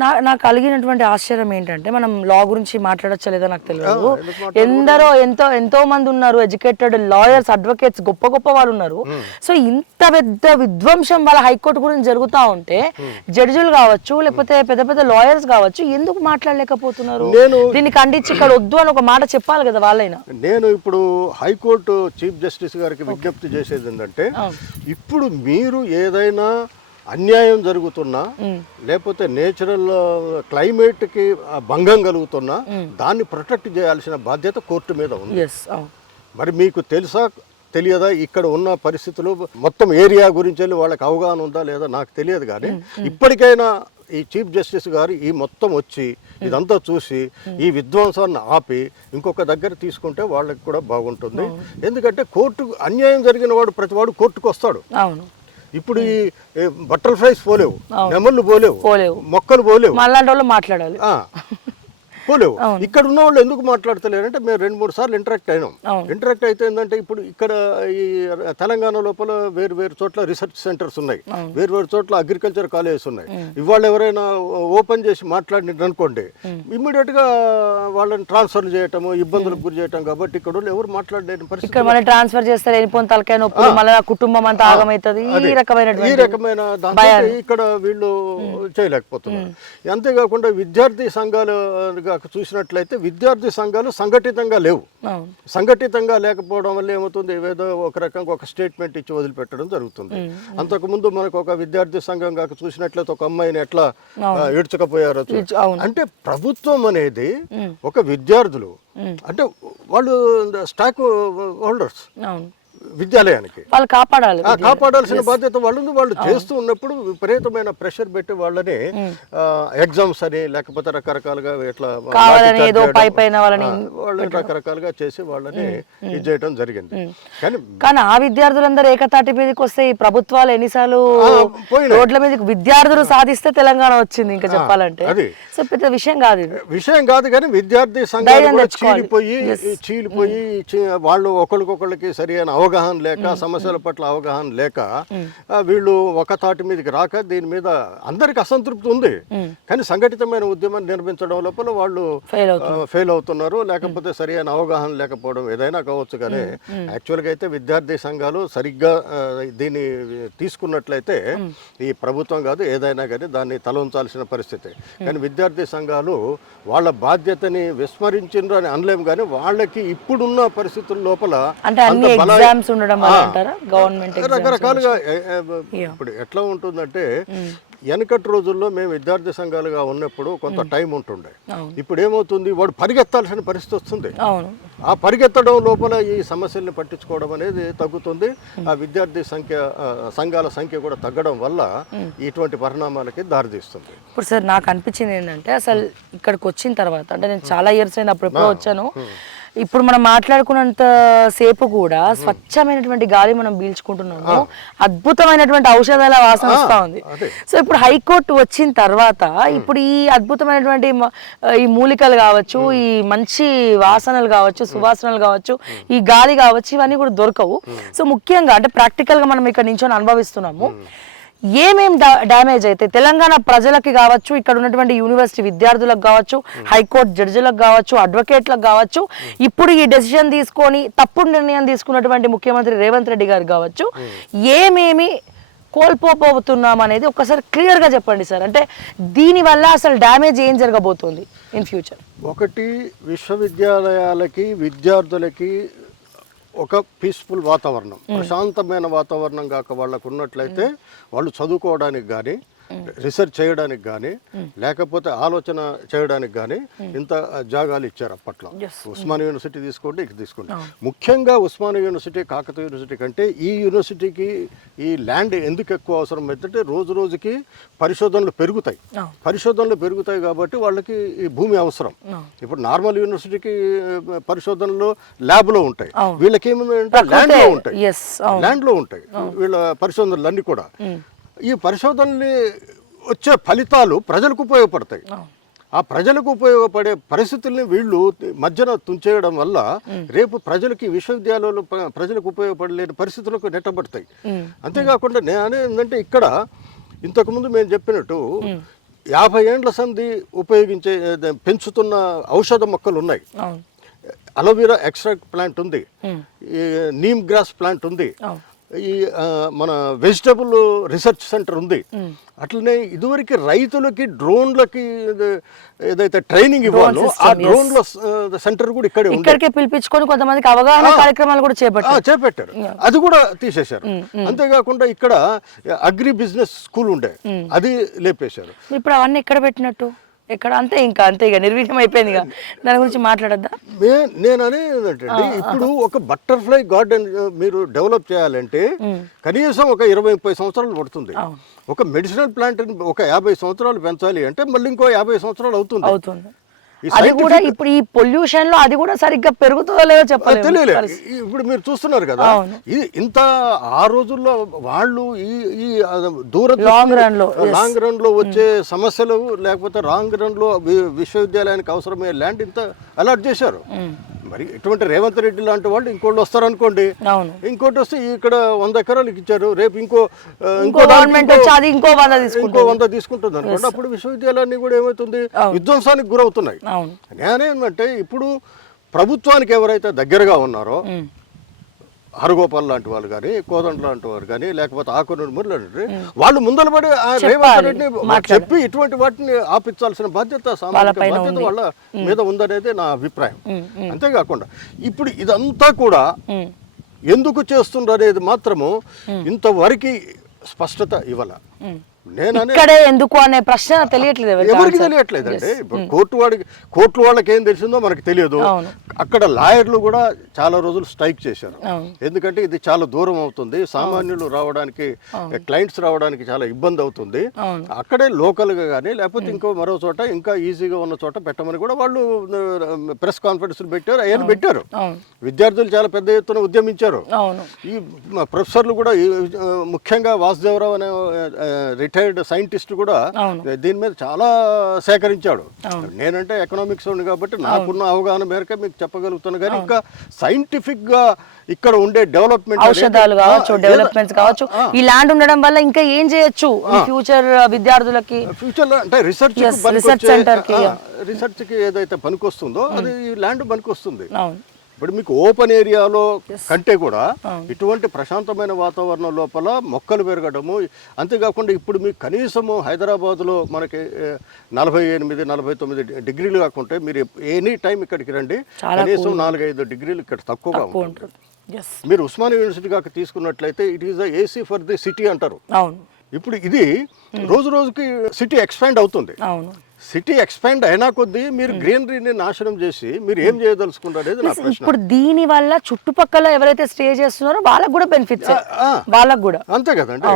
నాకు కలిగినటువంటి ఆశ్చర్యం ఏంటంటే, మనం లా గురించి మాట్లాడచ్చా లేదో నాకు తెలియదు. ఎంతో మంది ఉన్నారు, ఎడ్యుకేటెడ్ లాయర్స్, అడ్వకేట్స్, గొప్ప గొప్ప వాళ్ళు ఉన్నారు. సో ఇంత పెద్ద విధ్వంసం వాళ్ళ హైకోర్టు గురించి జరుగుతూ ఉంటే జడ్జిలు కావచ్చు, లేకపోతే పెద్ద పెద్ద లాయర్స్ కావచ్చు, ఎందుకు మాట్లాడలేకపోతున్నారు? దీన్ని ఖండించి ఇక్కడ వద్దు అని ఒక మాట చెప్పాలి కదా వాళ్ళైనా. నేను ఇప్పుడు హైకోర్టు చీఫ్ జస్టిస్ గారికి విజ్ఞప్తి చేసేది ఏంటంటే, ఇప్పుడు మీరు ఏదైనా అన్యాయం జరుగుతున్నా, లేకపోతే నేచురల్ క్లైమేట్కి భంగం కలుగుతున్నా దాన్ని ప్రొటెక్ట్ చేయాల్సిన బాధ్యత కోర్టు మీద ఉంది. మరి మీకు తెలుసా తెలియదా ఇక్కడ ఉన్న పరిస్థితులు మొత్తం ఏరియా గురించి వాళ్ళకి అవగాహన ఉందా లేదా నాకు తెలియదు. కానీ ఇప్పటికైనా ఈ చీఫ్ జస్టిస్ గారు ఈ మొత్తం వచ్చి ఇదంతా చూసి ఈ విధ్వంసాన్ని ఆపి ఇంకొక దగ్గర తీసుకుంటే వాళ్ళకి కూడా బాగుంటుంది. ఎందుకంటే కోర్టు అన్యాయం జరిగిన వాడు ప్రతివాడు కోర్టుకు వస్తాడు. ఇప్పుడు ఈ బటర్ఫ్లైస్ పోలేవు, నెమళ్ళు పోలేవు, మొక్కలు పోలేవు, మాట్లాడాలి పోలేవు. ఇక్కడ ఉన్న వాళ్ళు ఎందుకు మాట్లాడతలేరంటే, మేము 2-3 సార్లు ఇంటరాక్ట్ అయినాం. ఇంటరాక్ట్ అయితే ఏంటంటే, ఇప్పుడు ఇక్కడ ఈ తెలంగాణ లోపల వేరు చోట్ల రీసెర్చ్ సెంటర్స్ ఉన్నాయి, వేరు చోట్ల అగ్రికల్చర్ కాలేజెస్ ఉన్నాయి. ఇవాళ ఎవరైనా ఓపెన్ చేసి మాట్లాడినారు అనుకోండి, ఇమ్మీడియట్ గా వాళ్ళని ట్రాన్స్ఫర్ చేయటము, ఇబ్బందులకు గురి చేయటం. కాబట్టి ఇక్కడ ఎవరు మాట్లాడలేని పరిస్థితి. ట్రాన్స్ఫర్ చేస్తారు, తలకాయ నొప్పి, మళ్ళీ కుటుంబం అంతా ఆగమవుతుంది. ఈ రకమైన దాంతో ఇక్కడ వీళ్ళు చేయలేకపోతున్నారు. అంతేకాకుండా విద్యార్థి సంఘాలు చూసినట్లయితే విద్యార్థి సంఘాలు సంఘటితంగా లేవు. సంఘటితంగా లేకపోవడం వల్ల ఏమవుతుంది, ఏదో ఒక రకంగా ఒక స్టేట్మెంట్ ఇచ్చి వదిలిపెట్టడం జరుగుతుంది. అంతకుముందు మనకు ఒక విద్యార్థి సంఘం కాక చూసినట్లయితే ఒక అమ్మాయిని ఎట్లా ఏడ్చకపోయారో. అంటే ప్రభుత్వం అనేది ఒక విద్యార్థులు అంటే వాళ్ళు స్టాక్ హోల్డర్స్ విద్యాలయానికి వాళ్ళు కాపాడాల్సిన బాధ్యత వాళ్ళు. వాళ్ళు చేస్తూ ఉన్నప్పుడు విపరీతమైన ప్రెషర్ పెట్టి వాళ్ళని ఎగ్జామ్స్ అని లేకపోతే రకరకాలుగా ఇట్లా వాళ్ళని రకరకాలుగా చేసి వాళ్ళని ఇది చేయడం జరిగింది. కానీ ఆ విద్యార్థులందరూ ఏకతాటి మీదకి వస్తే ఈ ప్రభుత్వాలు ఎన్నిసార్లు రోడ్ల మీద విద్యార్థులు సాధిస్తే తెలంగాణ వచ్చింది. ఇంకా చెప్పాలంటే సో పెద్ద విషయం కాదు కానీ విద్యార్థి సంఘాలు చీలిపోయి వాళ్ళు ఒకరికొకళ్ళకి సరైన అవగాహన లేక, సమస్యల పట్ల అవగాహన లేక వీళ్ళు ఒక తాటి మీదకి రాక దీని మీద అందరికి అసంతృప్తి ఉంది. కానీ సంఘటితమైన ఉద్యమాన్ని నిర్మించడం లోపల వాళ్ళు ఫెయిల్ అవుతున్నారు, లేకపోతే సరైన అవగాహన లేకపోవడం ఏదైనా కావచ్చు. కానీ యాక్చువల్గా అయితే విద్యార్థి సంఘాలు సరిగ్గా దీన్ని తీసుకున్నట్లయితే ఈ ప్రభుత్వం కాదు ఏదైనా కానీ దాన్ని తల ఉంచాల్సిన పరిస్థితి. కానీ విద్యార్థి సంఘాలు వాళ్ళ బాధ్యతని విస్మరించిండ్రు అని అనలేము. కానీ వాళ్ళకి ఇప్పుడున్న పరిస్థితుల లోపల రకరకాలుగా ఇప్పుడు ఎట్లా ఉంటుందంటే, వెనకటి రోజుల్లో మేము విద్యార్థి సంఘాలుగా ఉన్నప్పుడు కొంత టైం ఉంటుండే. ఇప్పుడు ఏమవుతుంది, వాడు పరిగెత్తాల్సిన పరిస్థితి వస్తుంది. ఆ పరిగెత్తడం లోపల ఈ సమస్యల్ని పట్టించుకోవడం అనేది తగ్గుతుంది. ఆ విద్యార్థి సంఘాల సంఖ్య కూడా తగ్గడం వల్ల ఇటువంటి పరిణామాలకి దారితీస్తుంది. ఇప్పుడు సార్ నాకు అనిపించింది ఏంటంటే, అసలు ఇక్కడికి వచ్చిన తర్వాత అంటే నేను చాలా ఇయర్స్ అయినా అప్పుడు ఎప్పుడో వచ్చాను, ఇప్పుడు మనం మాట్లాడుకున్నంత సేపు కూడా స్వచ్ఛమైనటువంటి గాలి మనం పీల్చుకుంటున్నాము, అద్భుతమైనటువంటి ఔషధాల వాసన వస్తూ ఉంది. సో ఇప్పుడు హైకోర్టు వచ్చిన తర్వాత ఇప్పుడు ఈ అద్భుతమైనటువంటి ఈ మూలికలు కావచ్చు, ఈ మంచి వాసనలు కావచ్చు, సువాసనలు కావచ్చు, ఈ గాలి కావచ్చు, ఇవన్నీ కూడా దొరకవు. సో ముఖ్యంగా అంటే ప్రాక్టికల్ గా మనం ఇక్కడ నించొని అనుభవిస్తున్నాము. ఏమేం డ్యామేజ్ అయితే తెలంగాణ ప్రజలకి కావచ్చు, ఇక్కడ ఉన్నటువంటి యూనివర్సిటీ విద్యార్థులకు కావచ్చు, హైకోర్టు జడ్జిలకు కావచ్చు, అడ్వకేట్లకు కావచ్చు, ఇప్పుడు ఈ డెసిషన్ తీసుకొని తప్పుడు నిర్ణయం తీసుకున్నటువంటి ముఖ్యమంత్రి రేవంత్ రెడ్డి గారు కావచ్చు, ఏమేమి కోల్పోతున్నాం అనేది ఒక్కసారి క్లియర్గా చెప్పండి సార్. అంటే దీనివల్ల అసలు డ్యామేజ్ ఏం జరగబోతుంది ఇన్ ఫ్యూచర్? ఒకటి, విశ్వవిద్యాలయాలకి విద్యార్థులకి ఒక పీస్ఫుల్ వాతావరణం, ప్రశాంతమైన వాతావరణం కాక వాళ్ళకు ఉన్నట్లయితే వాళ్ళు చదువుకోవడానికి కానీ, రీసెర్చ్ చేయడానికి కానీ, లేకపోతే ఆలోచన చేయడానికి కానీ ఇంత జాగాలు ఇచ్చారు అప్పట్లో. ఉస్మానియా యూనివర్సిటీ తీసుకోండి, ఇక్కడ తీసుకోండి. ముఖ్యంగా ఉస్మానియా యూనివర్సిటీ, కాకతీయ యూనివర్సిటీ కంటే ఈ యూనివర్సిటీకి ఈ ల్యాండ్ ఎందుకు ఎక్కువ అవసరం అవుతుందంటే, రోజు రోజుకి పరిశోధనలు పెరుగుతాయి కాబట్టి వాళ్ళకి ఈ భూమి అవసరం. ఇప్పుడు నార్మల్ యూనివర్సిటీకి పరిశోధనలు ల్యాబ్లో ఉంటాయి, వీళ్ళకి ఏమిటంటే ల్యాండ్లో ఉంటాయి వీళ్ళ పరిశోధనలు అన్నీ కూడా. ఈ పరిశోధనలు వచ్చే ఫలితాలు ప్రజలకు ఉపయోగపడతాయి. ఆ ప్రజలకు ఉపయోగపడే పరిస్థితుల్ని వీళ్ళు మధ్యన తుంచేయడం వల్ల రేపు ప్రజలకి విశ్వవిద్యాలయాలు ప్రజలకు ఉపయోగపడలేని పరిస్థితులకు నెట్టబడతాయి. అంతేకాకుండా నేను ఏంటంటే ఇక్కడ ఇంతకుముందు మేము చెప్పినట్టు 50 ఏండ్ల సంధి ఉపయోగించే పెంచుతున్న ఔషధ మొక్కలు ఉన్నాయి. అవును. అలోవెరా ఎక్స్ట్రాక్ట్ ప్లాంట్ ఉంది, ఈ నీమ్ గ్రాస్ ప్లాంట్ ఉంది, ఈ మన వెజిటబుల్ రీసెర్చ్ సెంటర్ ఉంది. అట్లనే ఇదివరకు రైతులకి డ్రోన్లకి ఏదైతే ట్రైనింగ్ ఇవ్వాలో ఆ డ్రోన్ల సెంటర్ కూడా ఇక్కడే ఉంది. ఇక్కడికే పిలిపించుకొని కొంతమందికి అవగాహన కార్యక్రమాలు కూడా చేపట్టారు. అది కూడా తీసేశారు. అంతేకాకుండా ఇక్కడ అగ్రి బిజినెస్ స్కూల్ ఉండే, అది లేపేశారు. ఇప్పుడు అవన్నీ ఎక్కడ పెట్టినట్టు? ఎక్కడ? అంతే ఇక నిర్వీర్యం అయిపోయింది. ఇక దాని గురించి మాట్లాడద్దా? నేను అనేది ఏంటంటే ఇప్పుడు ఒక బటర్ఫ్లై గార్డెన్ మీరు డెవలప్ చేయాలంటే కనీసం ఒక 20-30 సంవత్సరాలు పడుతుంది. ఒక మెడిసినల్ ప్లాంట్ ఒక 50 సంవత్సరాలు పెంచాలి అంటే మళ్ళీ ఇంకో 50 సంవత్సరాలు అవుతుంది. అది కూడా ఇప్పుడు ఈ పొల్యూషన్ లో అది కూడా సరిగ్గా పెరుగుతుందో లేదో చెప్పలేదు. తెలియలేదు. ఇప్పుడు మీరు చూస్తున్నారు కదా, ఇది ఇంత ఆ రోజుల్లో వాళ్ళు ఈ దూర లాంగ్ రన్ లో వచ్చే సమస్యలు లేకపోతే లాంగ్ రన్ లో విశ్వవిద్యాలయానికి అవసరమయ్యే ల్యాండ్ ఇంత అలాట్ చేశారు. మరి ఇటువంటి రేవంత్ రెడ్డి లాంటి వాళ్ళు ఇంకోళ్ళు వస్తారు అనుకోండి, ఇంకోటి వస్తే ఇక్కడ 100 ఎకరాలకు ఇచ్చారు, రేపు ఇంకో గవర్నమెంట్ ఇంకో 100 తీసుకుంటుంది అనుకోండి. అప్పుడు విశ్వవిద్యాలయాన్ని కూడా ఏమవుతుంది, విధ్వంసానికి గురవుతున్నాయి. నేనేంటంటే ఇప్పుడు ప్రభుత్వానికి ఎవరైతే దగ్గరగా ఉన్నారో హరగోపాల్ లాంటి వాళ్ళు కానీ, కోదండ లాంటి వారు కానీ, లేకపోతే ఆకునూరు మురళి వాళ్ళు ముందర పడి రేవంత్ రెడ్డిని చెప్పి ఇటువంటి వాటిని ఆపించాల్సిన బాధ్యత, సామాజిక బాధ్యత వాళ్ళ మీద ఉందనేది నా అభిప్రాయం. అంతేకాకుండా ఇప్పుడు ఇదంతా కూడా ఎందుకు చేస్తుండ్రు అనేది మాత్రము ఇంతవరకు స్పష్టత ఇవ్వాల. ఇక్కడే ఎందుకు అనే ప్రశ్న తెలియట్లేదు, ఎవరికి తెలియట్లేదండి. ఇప్పుడు కోర్టు వాళ్ళకి ఏం తెలిసిందో మనకు తెలియదు. అక్కడ లాయర్లు కూడా చాలా రోజులు స్ట్రైక్ చేశారు. ఎందుకంటే ఇది చాలా దూరం అవుతుంది, సామాన్యులు రావడానికి, క్లయింట్స్ రావడానికి చాలా ఇబ్బంది అవుతుంది. అక్కడే లోకల్ గా కానీ లేకపోతే ఇంకో మరో చోట ఇంకా ఈజీగా ఉన్న చోట పెట్టమని కూడా వాళ్ళు ప్రెస్ కాన్ఫరెన్స్ పెట్టారు, అయ్యని పెట్టారు. విద్యార్థులు చాలా పెద్ద ఎత్తున ఉద్యమించారు. ఈ ప్రొఫెసర్లు కూడా ముఖ్యంగా వాసుదేవరావు అనే రిటైర్డ్ సైంటిస్ట్ కూడా దీని మీద చాలా సేకరించాడు. నేనంటే ఎకనామిక్స్ ఉంది కాబట్టి నాకున్న అవగాహన మేరకు మీకు చెప్పగలుగుతాను. కానీ ఇంకా సైంటిఫిక్ గా ఇక్కడ ఉండే డెవలప్మెంట్, ఔషధాలు కావచ్చు, డెవలప్మెంట్స్ కావచ్చు, ఈ ల్యాండ్ ఉండడం వల్ల ఇంకా ఏం చేయొచ్చు ఫ్యూచర్ విద్యార్థులకి, ఫ్యూచర్ లో అంటే రీసెర్చ్ కి ఏదైతే పనికొస్తుందో అది ఈ ల్యాండ్ పనికొస్తుంది. ఇప్పుడు మీకు ఓపెన్ ఏరియాలో కంటే కూడా ఇటువంటి ప్రశాంతమైన వాతావరణం లోపల మొక్కలు పెరగడము, అంతేకాకుండా ఇప్పుడు మీకు కనీసము హైదరాబాద్లో మనకి 48-49 డిగ్రీలు కాకుంటే మీరు ఎనీ టైం ఇక్కడికి రండి, కనీసం 4-5 డిగ్రీలు ఇక్కడ తక్కువగా ఉంటుంది. మీరు ఉస్మానియా యూనివర్సిటీ కాక తీసుకున్నట్లయితే it is the AC for the city అంటారు. ఇప్పుడు ఇది రోజు రోజుకి సిటీ ఎక్స్పాండ్ అవుతుంది. సిటీ ఎక్స్పాండ్ అయినా కొద్దీ మీరు గ్రీనరీని నాశనం చేసి మీరు ఏం చేయదలుచుకుంటారు అనేది నా ప్రశ్న. ఇప్పుడు దీని వల్ల చుట్టుపక్కల ఎవరైతే స్టే చేస్తున్నారో వాళ్ళకు కూడా బెనిఫిట్స్, వాళ్ళకు కూడా అంతే కదండి.